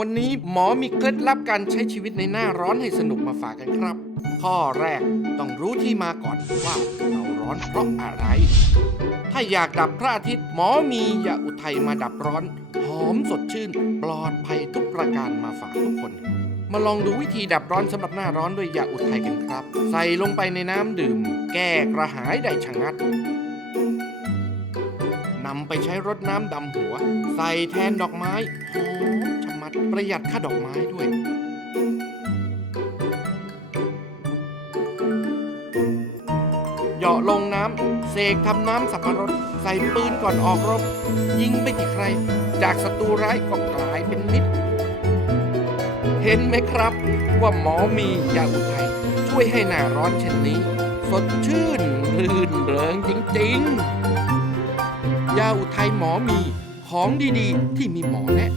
วันนี้หมอมีเคล็ดลับการใช้ชีวิตในหน้าร้อนให้สนุกมาฝากกันครับ ข้อแรกต้องรู้ที่มาก่อนว่าเราร้อนเพราะอะไร ถ้าอยากดับพระอาทิตย์หมอมียาอุทัยมาดับร้อน หอมสดชื่น ปลอดภัยทุกประการมาฝากทุกคน มาลองดูวิธีดับร้อนสำหรับหน้าร้อนด้วยยาอุทัยกันครับ ใส่ลงไปในน้ำดื่ม แก้กระหายได้ชะงัดนำไปใช้รดน้ำดำหัว ใส่แทนดอกไม้หอม ประหยัดค่าดอกไม้ด้วย เหยาะลงน้ำเสกทำน้ำสับปะรดใส่ปืนก่อนออกรบ ยิงไปที่ใคร จากศัตรูร้ายก็กลายเป็นมิตร เห็นไหมครับ ว่าหมอมียาอุทัยช่วยให้หน้าร้อนเช่นนี้ สดชื่นรื่นเริงจริง ๆ ยาอุทัยหมอมีของดีๆ ที่มีหมอแนะ